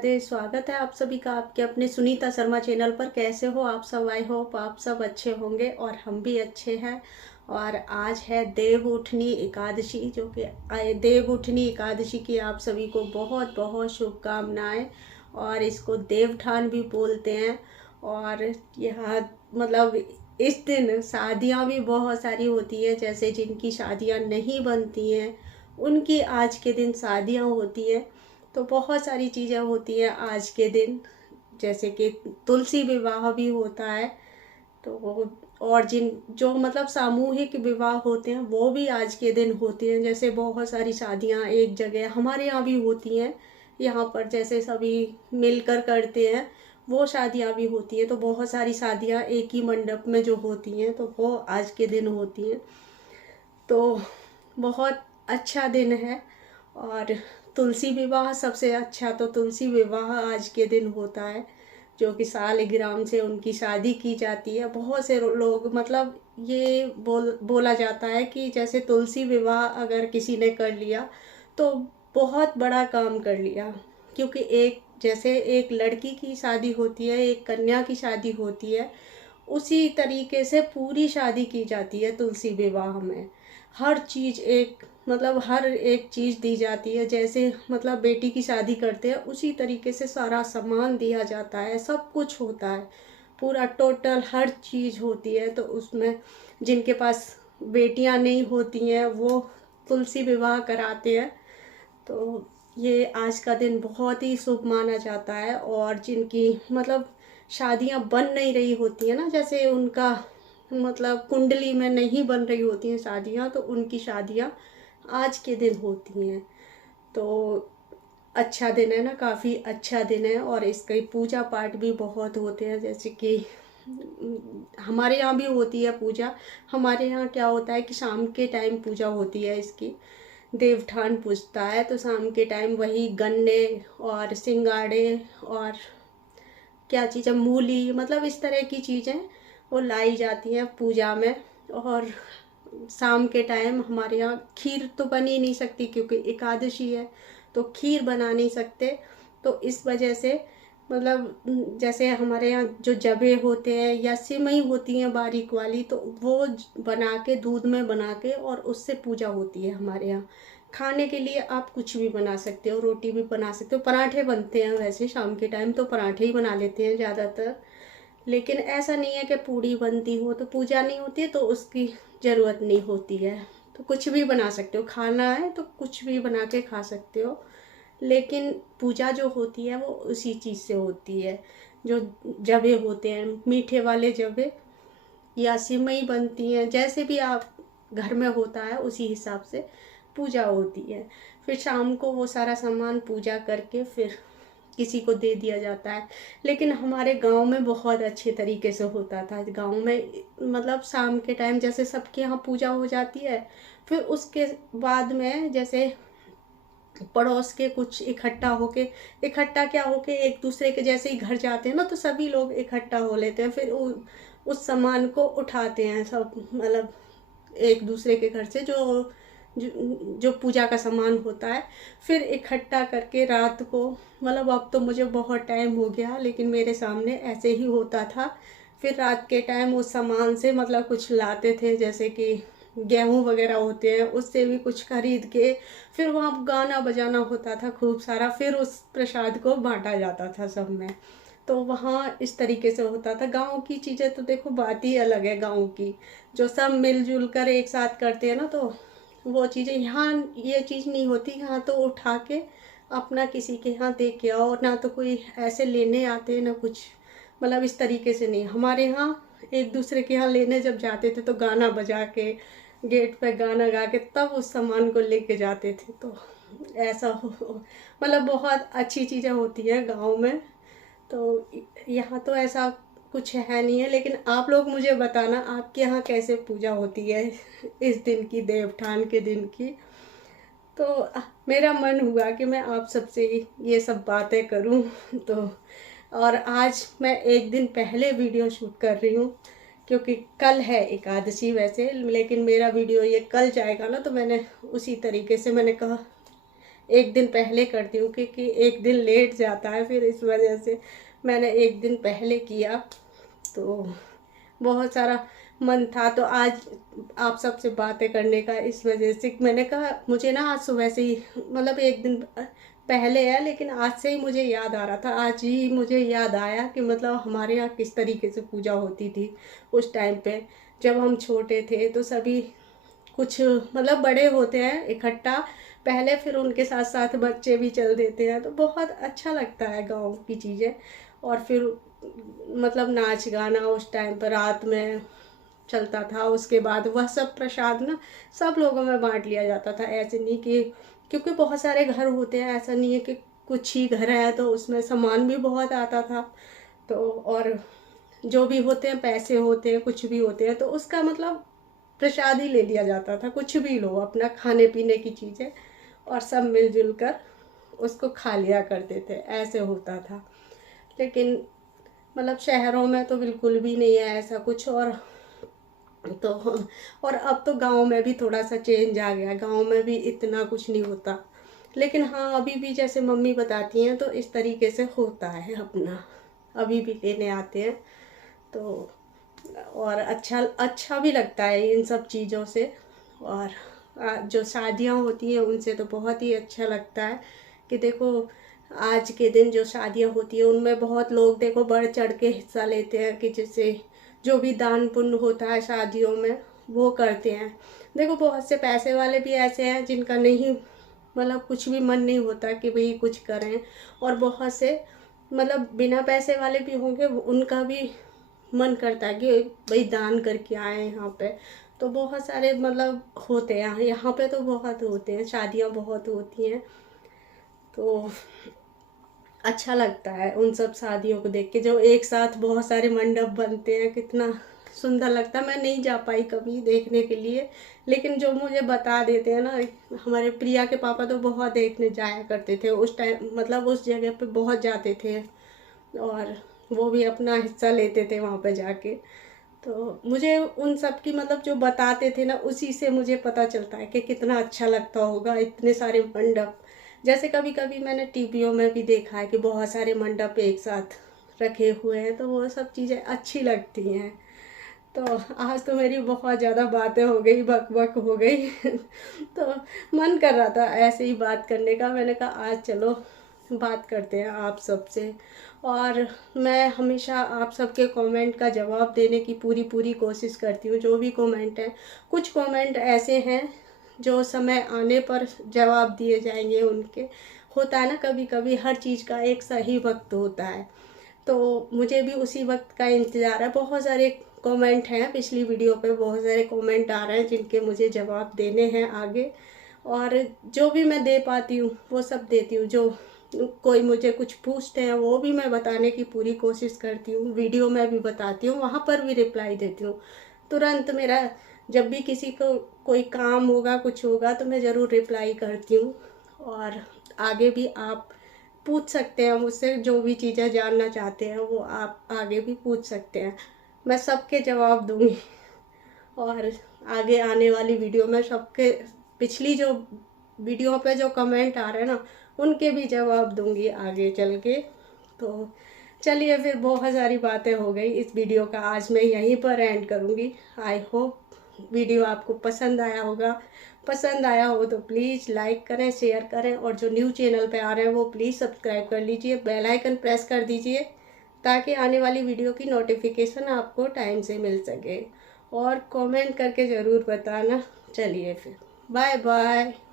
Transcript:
राधे। स्वागत है आप सभी का आपके अपने सुनीता शर्मा चैनल पर। कैसे हो आप सब? आई होप आप सब अच्छे होंगे और हम भी अच्छे हैं। और आज है देवउठनी एकादशी, जो कि देवउठनी एकादशी की आप सभी को बहुत बहुत शुभकामनाएं। और इसको देवठान भी बोलते हैं। और यहाँ मतलब इस दिन शादियाँ भी बहुत सारी होती हैं। जैसे जिनकी शादियाँ नहीं बनती हैं उनकी आज के दिन शादियाँ होती हैं। तो बहुत सारी चीज़ें होती हैं आज के दिन, जैसे कि तुलसी विवाह भी होता है। तो और जिन जो मतलब सामूहिक विवाह होते हैं वो भी आज के दिन होते हैं। जैसे बहुत सारी शादियां एक जगह हमारे यहाँ भी होती हैं, यहाँ पर जैसे सभी मिलकर करते हैं वो शादियां भी होती हैं। तो बहुत सारी शादियां एक ही मंडप में जो होती हैं तो वो आज के दिन होती हैं। तो बहुत अच्छा दिन है। और तुलसी विवाह सबसे अच्छा, तो तुलसी विवाह आज के दिन होता है, जो कि सालिग्राम से उनकी शादी की जाती है। बहुत से लोग मतलब ये बोला जाता है कि जैसे तुलसी विवाह अगर किसी ने कर लिया तो बहुत बड़ा काम कर लिया। क्योंकि एक जैसे एक लड़की की शादी होती है, एक कन्या की शादी होती है, उसी तरीके से पूरी शादी की जाती है तुलसी विवाह में। हर चीज़ एक मतलब हर एक चीज़ दी जाती है। जैसे मतलब बेटी की शादी करते हैं उसी तरीके से सारा सामान दिया जाता है, सब कुछ होता है, पूरा टोटल हर चीज़ होती है। तो उसमें जिनके पास बेटियां नहीं होती हैं वो तुलसी विवाह कराते हैं। तो ये आज का दिन बहुत ही शुभ माना जाता है। और जिनकी मतलब शादियां बन नहीं रही होती है ना, जैसे उनका मतलब कुंडली में नहीं बन रही होती हैं शादियां, तो उनकी शादियां आज के दिन होती हैं। तो अच्छा दिन है ना, काफ़ी अच्छा दिन है। और इसके पूजा पाठ भी बहुत होते हैं। जैसे कि हमारे यहाँ भी होती है पूजा। हमारे यहाँ क्या होता है कि शाम के टाइम पूजा होती है इसकी। देवठान पूजता है तो शाम के टाइम वही गन्ने और सिंगाड़े और क्या चीज़ें, मूली, मतलब इस तरह की चीज़ें वो लाई जाती हैं पूजा में। और शाम के टाइम हमारे यहाँ खीर तो बन ही नहीं सकती क्योंकि एकादशी है, तो खीर बना नहीं सकते। तो इस वजह से मतलब जैसे हमारे यहाँ जो जबे होते हैं या सिमई होती हैं बारीक वाली, तो वो बना के दूध में बना के और उससे पूजा होती है हमारे यहाँ। खाने के लिए आप कुछ भी बना सकते हो, रोटी भी बना सकते हो, पराठे बनते हैं। वैसे शाम के टाइम तो पराठे ही बना लेते हैं ज़्यादातर। लेकिन ऐसा नहीं है कि पूड़ी बनती हो तो पूजा नहीं होती है, तो उसकी ज़रूरत नहीं होती है। तो कुछ भी बना सकते हो, खाना है तो कुछ भी बना के खा सकते हो। लेकिन पूजा जो होती है वो उसी चीज़ से होती है। जो जबे होते हैं मीठे वाले जबे या सिमई बनती हैं, जैसे भी आप घर में होता है उसी हिसाब से पूजा होती है। फिर शाम को वो सारा सामान पूजा करके फिर किसी को दे दिया जाता है। लेकिन हमारे गांव में बहुत अच्छे तरीके से होता था। गांव में मतलब शाम के टाइम जैसे सबके यहाँ पूजा हो जाती है, फिर उसके बाद में जैसे पड़ोस के कुछ इकट्ठा क्या होके एक दूसरे के जैसे ही घर जाते हैं ना, तो सभी लोग इकट्ठा हो लेते हैं। फिर उस सामान को उठाते हैं सब, मतलब एक दूसरे के घर से जो पूजा का सामान होता है, फिर इकट्ठा करके रात को, मतलब अब तो मुझे बहुत टाइम हो गया लेकिन मेरे सामने ऐसे ही होता था। फिर रात के टाइम उस सामान से मतलब कुछ लाते थे, जैसे कि गेहूँ वगैरह होते हैं उससे भी कुछ खरीद के फिर वहाँ गाना बजाना होता था खूब सारा, फिर उस प्रसाद को बांटा जाता था सब में। तो वहाँ इस तरीके से होता था। गांव की चीज़ें तो देखो बात ही अलग है, गांव की जो सब मिलजुल कर एक साथ करते हैं ना, तो वो चीज़ें यहाँ ये चीज़ नहीं होती। यहाँ तो उठा के अपना किसी के यहाँ दे के आओ, ना तो कोई ऐसे लेने आते ना कुछ, मतलब इस तरीके से नहीं। हमारे यहाँ एक दूसरे के यहाँ लेने जब जाते थे तो गाना बजा के गेट पे गाना गा के तब उस सामान को लेके जाते थे। तो ऐसा हो मतलब बहुत अच्छी चीज़ें होती हैं गांव में। तो यहाँ तो ऐसा कुछ है नहीं है। लेकिन आप लोग मुझे बताना आपके यहाँ कैसे पूजा होती है इस दिन की, देवठान के दिन की। तो मेरा मन हुआ कि मैं आप सबसे ये सब बातें करूं। तो और आज मैं एक दिन पहले वीडियो शूट कर रही हूँ क्योंकि कल है एकादशी वैसे, लेकिन मेरा वीडियो ये कल जाएगा ना, तो मैंने उसी तरीके से मैंने कहा एक दिन पहले करती हूँ, क्योंकि एक दिन लेट जाता है, फिर इस वजह से मैंने एक दिन पहले किया। तो बहुत सारा मन था, तो आज आप सबसे बातें करने का इस वजह से मैंने कहा मुझे ना आज सुबह से ही, मतलब एक दिन पहले है लेकिन आज से ही मुझे याद आ रहा था, आज ही मुझे याद आया कि मतलब हमारे यहाँ किस तरीके से पूजा होती थी उस टाइम पे। जब हम छोटे थे तो सभी कुछ मतलब बड़े होते हैं इकट्ठा पहले, फिर उनके साथ साथ बच्चे भी चल देते हैं, तो बहुत अच्छा लगता है गांव की चीज़ें। और फिर मतलब नाच गाना उस टाइम पर रात में चलता था। उसके बाद वह सब प्रसाद ना सब लोगों में बांट लिया जाता था, ऐसे नहीं कि, क्योंकि बहुत सारे घर होते हैं, ऐसा नहीं है कि कुछ ही घर है, तो उसमें सामान भी बहुत आता था। तो और जो भी होते हैं पैसे होते हैं कुछ भी होते हैं, तो उसका मतलब प्रसाद ही ले लिया जाता था, कुछ भी लो अपना खाने पीने की चीज़ें, और सब मिलजुल कर उसको खा लिया करते थे, ऐसे होता था। लेकिन मतलब शहरों में तो बिल्कुल भी नहीं है ऐसा कुछ। तो और अब तो गांव में भी थोड़ा सा चेंज आ गया, गांव में भी इतना कुछ नहीं होता, लेकिन हाँ अभी भी जैसे मम्मी बताती हैं तो इस तरीके से होता है अपना, अभी भी लेने आते हैं। तो और अच्छा अच्छा भी लगता है इन सब चीज़ों से। और जो शादियाँ होती हैं उनसे तो बहुत ही अच्छा लगता है कि देखो आज के दिन जो शादियाँ होती हैं उनमें बहुत लोग देखो बढ़ चढ़ के हिस्सा लेते हैं, कि जैसे जो भी दान पुण्य होता है शादियों में वो करते हैं। देखो बहुत से पैसे वाले भी ऐसे हैं जिनका नहीं, मतलब कुछ भी मन नहीं होता कि भाई कुछ करें, और बहुत से मतलब बिना पैसे वाले भी होंगे, उनका भी मन करता है कि भाई दान करके आए यहाँ पे। तो बहुत सारे मतलब होते हैं यहाँ पे, तो बहुत होते हैं, शादियाँ बहुत होती हैं। तो अच्छा लगता है उन सब शादियों को देख के, जो एक साथ बहुत सारे मंडप बनते हैं, कितना सुंदर लगता है। मैं नहीं जा पाई कभी देखने के लिए, लेकिन जो मुझे बता देते हैं ना, हमारे प्रिया के पापा तो बहुत देखने जाया करते थे उस टाइम, मतलब उस जगह पे बहुत जाते थे, और वो भी अपना हिस्सा लेते थे वहाँ पे जाके। तो मुझे उन सब की मतलब जो बताते थे ना, उसी से मुझे पता चलता है कि कितना अच्छा लगता होगा इतने सारे मंडप। जैसे कभी कभी मैंने टीवियों में भी देखा है कि बहुत सारे मंडप एक साथ रखे हुए हैं, तो वो सब चीज़ें अच्छी लगती हैं। तो आज तो मेरी बहुत ज़्यादा बातें हो गई, बक बक हो गई तो मन कर रहा था ऐसे ही बात करने का, मैंने कहा आज चलो बात करते हैं आप सबसे। और मैं हमेशा आप सबके कमेंट का जवाब देने की पूरी पूरी कोशिश करती हूँ, जो भी कमेंट है। कुछ कमेंट ऐसे हैं जो समय आने पर जवाब दिए जाएंगे उनके, होता है ना कभी कभी हर चीज़ का एक सही वक्त होता है, तो मुझे भी उसी वक्त का इंतज़ार है। बहुत सारे कमेंट हैं पिछली वीडियो पे, बहुत सारे कमेंट आ रहे हैं जिनके मुझे जवाब देने हैं आगे, और जो भी मैं दे पाती हूँ वो सब देती हूँ। जो कोई मुझे कुछ पूछते हैं वो भी मैं बताने की पूरी कोशिश करती हूँ, वीडियो में भी बताती हूँ, वहाँ पर भी रिप्लाई देती हूँ तुरंत। मेरा जब भी किसी को कोई काम होगा कुछ होगा तो मैं ज़रूर रिप्लाई करती हूँ। और आगे भी आप पूछ सकते हैं मुझसे, जो भी चीज़ें जानना चाहते हैं वो आप आगे भी पूछ सकते हैं, मैं सबके जवाब दूँगी। और आगे आने वाली वीडियो में सबके पिछली जो वीडियो पे जो कमेंट आ रहे हैं ना उनके भी जवाब दूंगी आगे चल के। तो चलिए फिर बहुत सारी बातें हो गई, इस वीडियो का आज मैं यहीं पर एंड करूँगी। आई होप वीडियो आपको पसंद आया होगा, पसंद आया हो तो प्लीज़ लाइक करें, शेयर करें, और जो न्यू चैनल पे आ रहे हैं वो प्लीज़ सब्सक्राइब कर लीजिए, बेल आइकन प्रेस कर दीजिए, ताकि आने वाली वीडियो की नोटिफिकेशन आपको टाइम से मिल सके। और कमेंट करके ज़रूर बताना। चलिए फिर बाय बाय।